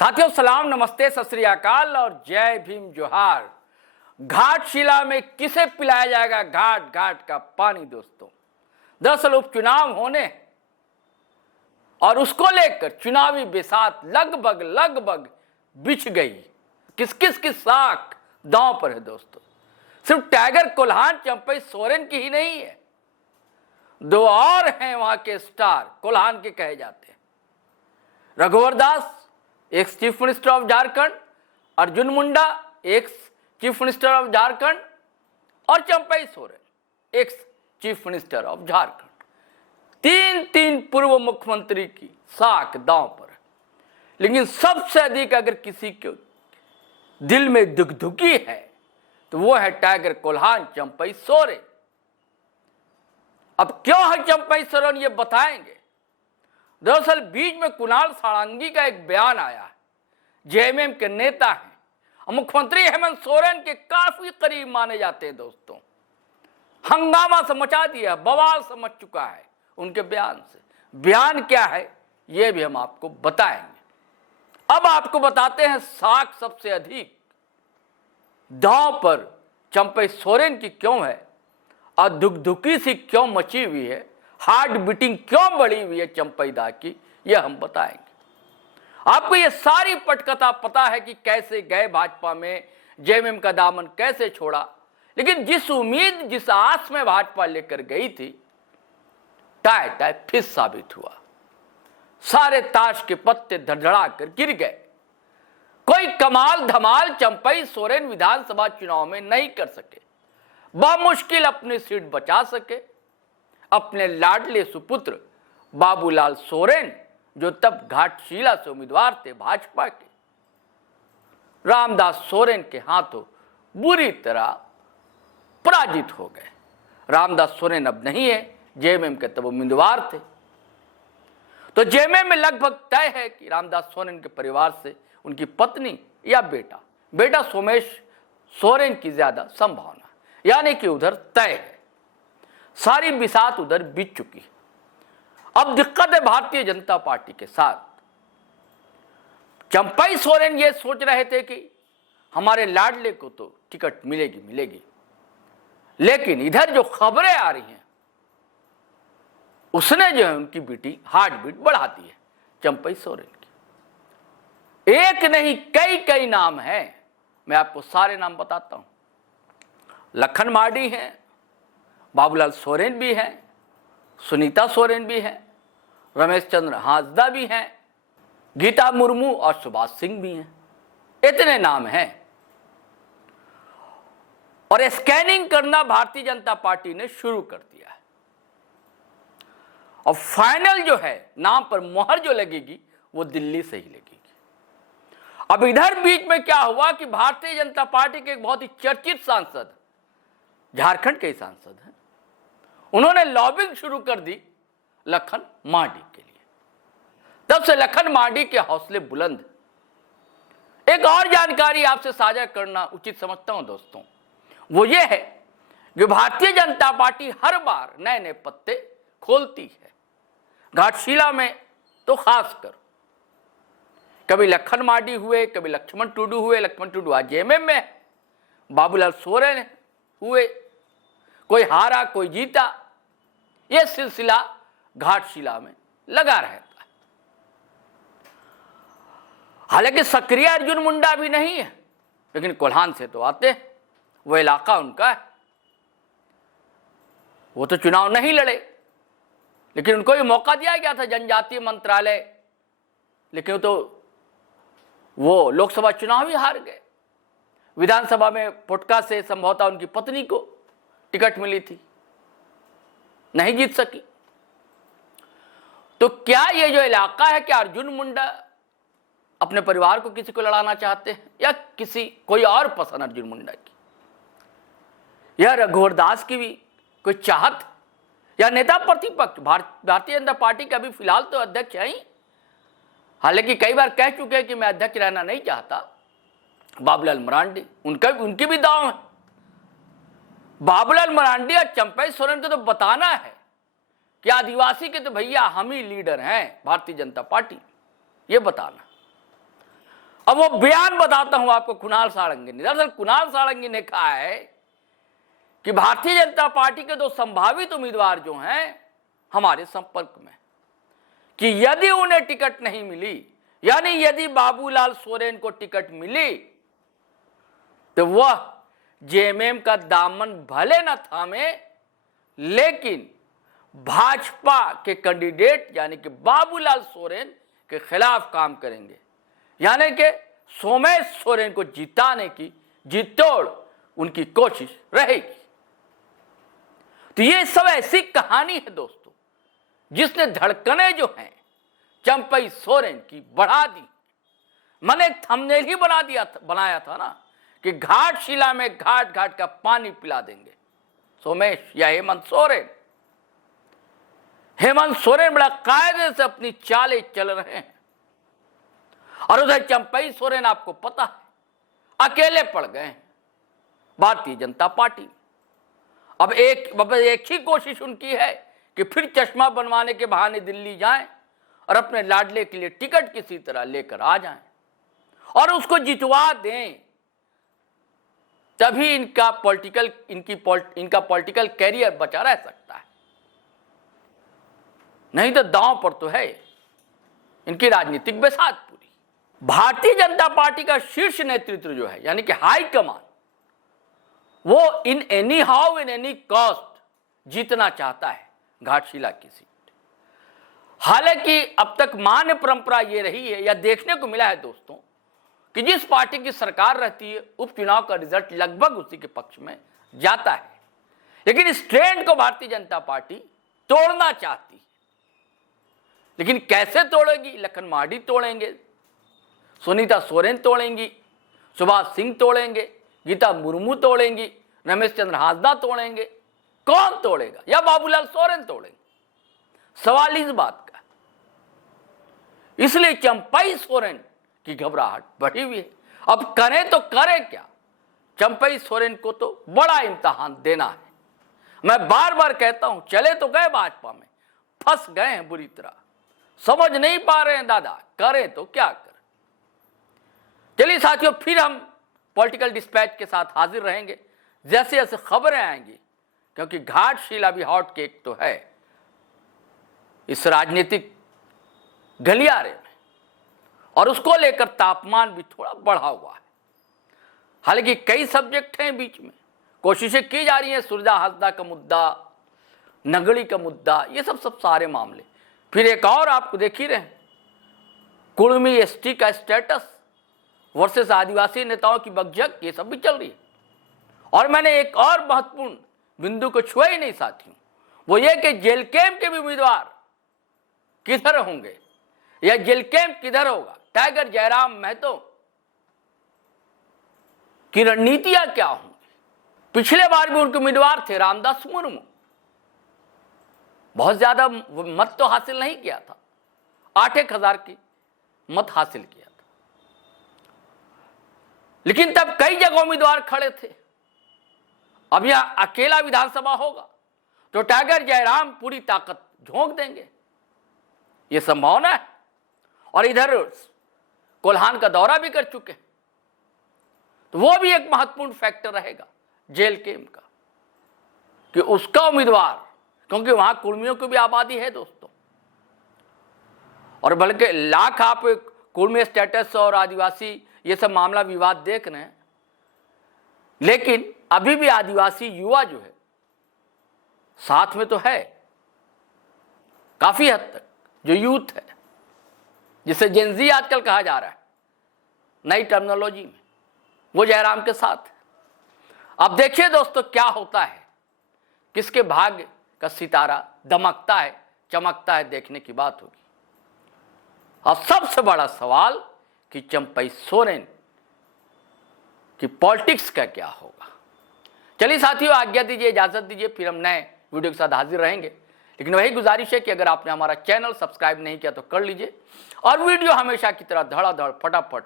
साथियों सलाम, नमस्ते, सत श्री अकाल और जय भीम जोहार। घाटशिला में किसे पिलाया जाएगा घाट घाट का पानी दोस्तों? दरअसल उपचुनाव होने और उसको लेकर चुनावी बिसात लगभग बिछ गई। किस किस की साख दांव पर है दोस्तों। सिर्फ टाइगर कोल्हान चंपई सोरेन की ही नहीं है, दो और हैं वहां के स्टार कोल्हान के कहे जाते हैं। रघुवर Das ex chief minister of Jharkhand, Arjun Munda ex chief minister of Jharkhand और Champai Soren ex chief minister of Jharkhand. तीन पूर्व मुख्यमंत्री की साख दांव पर है। लेकिन सबसे अधिक अगर किसी के दिल में दुखी है तो वो है टाइगर कोल्हान चंपई सोरेन। अब क्यों है चंपई सोरेन ये बताएंगे। दरअसल बीच में कुणाल सारंगी का एक बयान आया है। जेएमएम के नेता हैं और मुख्यमंत्री हेमंत सोरेन के काफी करीब माने जाते हैं दोस्तों। हंगामा से मचा दिया, बवाल से मच चुका है उनके बयान से। बयान क्या है ये भी हम आपको बताएंगे। अब आपको बताते हैं साख सबसे अधिक दांव पर चंपई सोरेन की क्यों है और दुखी सी क्यों मची हुई है, हार्ट बीटिंग क्यों बढ़ी हुई है चंपई दा की, यह हम बताएंगे। आपको यह सारी पटकथा पता है कि कैसे गए भाजपा में, जेएमएम का दामन कैसे छोड़ा। लेकिन जिस उम्मीद जिस आस में भाजपा लेकर गई थी, टाय फिस साबित हुआ। सारे ताश के पत्ते धड़धड़ा कर गिर गए। कोई कमाल धमाल चंपई सोरेन विधानसभा चुनाव में नहीं कर सके। बामुश्किल अपनी सीट बचा सके। अपने लाडले सुपुत्र बाबूलाल सोरेन, जो तब घाटशिला से उम्मीदवार थे भाजपा के, रामदास सोरेन के हाथों बुरी तरह पराजित हो गए। रामदास सोरेन अब नहीं है, जेएमएम के तब उम्मीदवार थे। तो जेएमएम में लगभग तय है कि रामदास सोरेन के परिवार से उनकी पत्नी या बेटा सोमेश सोरेन की ज्यादा संभावना, यानी कि उधर तय है। सारी बिसात उधर बीत चुकी है। अब दिक्कत है भारतीय जनता पार्टी के साथ। चंपई सोरेन ये सोच रहे थे कि हमारे लाडले को तो टिकट मिलेगी, लेकिन इधर जो खबरें आ रही हैं उसने जो है उनकी बेटी हार्ट बीट बढ़ा दी है चंपई सोरेन की। एक नहीं कई नाम हैं, मैं आपको सारे नाम बताता हूं। लखन मार्डी हैं, बाबूलाल सोरेन भी हैं, सुनीता सोरेन भी हैं, रमेश चंद्र हांसदा भी हैं, गीता मुर्मू और सुभाष सिंह भी हैं। इतने नाम हैं और स्कैनिंग करना भारतीय जनता पार्टी ने शुरू कर दिया है। और फाइनल जो है नाम पर मोहर जो लगेगी वो दिल्ली से ही लगेगी। अब इधर बीच में क्या हुआ कि भारतीय जनता पार्टी के एक बहुत ही चर्चित सांसद, झारखंड के सांसद हैं, उन्होंने लॉबिंग शुरू कर दी लखन मार्डी के लिए। तब से लखन मार्डी के हौसले बुलंद। एक और जानकारी आपसे साझा करना उचित समझता हूं दोस्तों, वो ये है कि भारतीय जनता पार्टी हर बार नए पत्ते खोलती है। घाटशिला में तो खासकर कभी लखन मार्डी हुए, कभी लक्ष्मण टुडू हुए। लक्ष्मण टुडू आज जेएमएम में, बाबूलाल सोरेन हुए, कोई हारा कोई जीता। यह सिलसिला घाटशिला में लगा रहता है। हालांकि सक्रिय अर्जुन मुंडा भी नहीं है, लेकिन कोल्हान से तो आते हैं, वो इलाका उनका है। वो तो चुनाव नहीं लड़े, लेकिन उनको भी मौका दिया गया था जनजातीय मंत्रालय, लेकिन तो वो लोकसभा चुनाव ही हार गए। विधानसभा में पोटका से संभवतः उनकी पत्नी को टिकट मिली थी, नहीं जीत सकी। तो क्या ये जो इलाका है, क्या अर्जुन मुंडा अपने परिवार को किसी को लड़ाना चाहते हैं या कोई और पसंद अर्जुन मुंडा की, या रघुवर दास की भी कोई चाहत, या नेता प्रतिपक्ष भारतीय जनता पार्टी का भी फिलहाल तो अध्यक्ष है ही। हालांकि कई बार कह चुके हैं कि मैं अध्यक्ष रहना नहीं चाहता, बाबूलाल मरांडी, उनकी भी दांव है। बाबूलाल मरांडी और चंपई सोरेन को तो बताना है कि आदिवासी के तो भैया हम ही लीडर हैं भारतीय जनता पार्टी, ये बताना। अब वो बयान बताता हूं आपको कुणाल सारंगी ने। दरअसल कुणाल सारंगी ने कहा है कि भारतीय जनता पार्टी के 2 संभावित उम्मीदवार जो हैं हमारे संपर्क में, कि यदि उन्हें टिकट नहीं मिली, यानी यदि बाबूलाल सोरेन को टिकट मिली, तो वह जेएमएम का दामन भले न थामे, लेकिन भाजपा के कैंडिडेट यानी कि बाबूलाल सोरेन के खिलाफ काम करेंगे, यानी कि सोमेश सोरेन को जिताने की जीतोड़ उनकी कोशिश रहेगी। तो ये सब ऐसी कहानी है दोस्तों जिसने धड़कने जो हैं चंपई सोरेन की बढ़ा दी। मैंने एक थंबनेल ही बनाया था ना कि घाटशिला में घाट घाट का पानी पिला देंगे सोमेश या हेमंत सोरेन। हेमंत सोरेन बड़ा कायदे से अपनी चालें चल रहे हैं, और उधर चंपई सोरेन आपको पता है अकेले पड़ गए हैं भारतीय जनता पार्टी। अब एक ही कोशिश उनकी है कि फिर चश्मा बनवाने के बहाने दिल्ली जाएं और अपने लाडले के लिए टिकट किसी तरह लेकर आ जाएं और उसको जितवा दें, तभी इनका पॉलिटिकल कैरियर बचा रह सकता है। नहीं तो दांव पर तो है इनकी राजनीतिक बेसात पूरी। भारतीय जनता पार्टी का शीर्ष नेतृत्व जो है यानी कि हाई कमान, वो in any how in any cost जीतना चाहता है घाटशिला की सीट। हालांकि अब तक मान्य परंपरा ये रही है या देखने को मिला है दोस्तों कि जिस पार्टी की सरकार रहती है उपचुनाव का रिजल्ट लगभग उसी के पक्ष में जाता है, लेकिन इस ट्रेंड को भारतीय जनता पार्टी तोड़ना चाहती है। लेकिन कैसे तोड़ेगी? लखन मार्डी तोड़ेंगे, सुनीता सोरेन तोड़ेंगी, सुभाष सिंह तोड़ेंगे, गीता मुर्मू तोड़ेंगी, रमेश चंद्र हांसदा तोड़ेंगे, कौन तोड़ेगा? या बाबूलाल सोरेन तोड़ेंगे? सवाल इस बात का। इसलिए चंपई सोरेन की घबराहट बढ़ी हुई है। अब करें तो करें क्या? चंपई सोरेन को तो बड़ा इम्तिहान देना है। मैं बार बार कहता हूं, चले तो गए भाजपा में, फंस गए हैं बुरी तरह, समझ नहीं पा रहे हैं दादा, करें तो क्या करें। चलिए साथियों, फिर हम पॉलिटिकल डिस्पैच के साथ हाजिर रहेंगे जैसे जैसे खबरें आएंगी, क्योंकि घाटशिला भी हॉट केक तो है इस राजनीतिक गलियारे में, और उसको लेकर तापमान भी थोड़ा बढ़ा हुआ है। हालांकि कई सब्जेक्ट हैं बीच में, कोशिशें की जा रही हैं, सुरजा हांसदा का मुद्दा, नगड़ी का मुद्दा, ये सब सारे मामले। फिर एक और आपको देख ही रहे, कुर्मी एसटी का स्टेटस वर्सेस आदिवासी नेताओं की बकझक, ये सब भी चल रही है। और मैंने एक और महत्वपूर्ण बिंदु को छुआ ही नहीं साथियों, वो ये कि जेल कैंप के भी उम्मीदवार किधर होंगे या जेल कैंप किधर होगा, टाइगर जयराम महतो की रणनीतियां क्या होंगी। पिछले बार भी उनके उम्मीदवार थे रामदास मुर्मू, बहुत ज्यादा मत तो हासिल नहीं किया था, 8-1 हजार की मत हासिल किया था, लेकिन तब कई जगह उम्मीदवार खड़े थे। अब यह अकेला विधानसभा होगा तो टाइगर जयराम पूरी ताकत झोंक देंगे, यह संभावना है। और इधर कोल्हान का दौरा भी कर चुके हैं, तो वो भी एक महत्वपूर्ण फैक्टर रहेगा जेल कैंप का, कि उसका उम्मीदवार, क्योंकि वहां कुर्मियों की भी आबादी है दोस्तों, और बल्कि लाख आप कुर्मी स्टेटस और आदिवासी ये सब मामला विवाद देख रहे हैं, लेकिन अभी भी आदिवासी युवा जो है साथ में तो है काफी हद तक, जो यूथ है जिसे जेनजी आजकल कहा जा रहा है नई टर्मिनोलॉजी में, वो जयराम के साथ है। अब देखिए दोस्तों क्या होता है, किसके भाग्य का सितारा दमकता है, चमकता है, देखने की बात होगी। अब सबसे बड़ा सवाल कि चंपई सोरेन की पॉलिटिक्स का क्या होगा। चलिए साथियों, आज्ञा दीजिए, इजाजत दीजिए, फिर हम नए वीडियो के साथ हाजिर रहेंगे। लेकिन वही गुजारिश है कि अगर आपने हमारा चैनल सब्सक्राइब नहीं किया तो कर लीजिए, और वीडियो हमेशा की तरह धड़ाधड़ फटाफट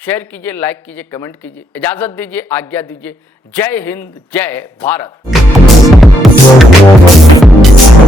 शेयर कीजिए, लाइक कीजिए, कमेंट कीजिए। इजाजत दीजिए, आज्ञा दीजिए। जय हिंद, जय भारत।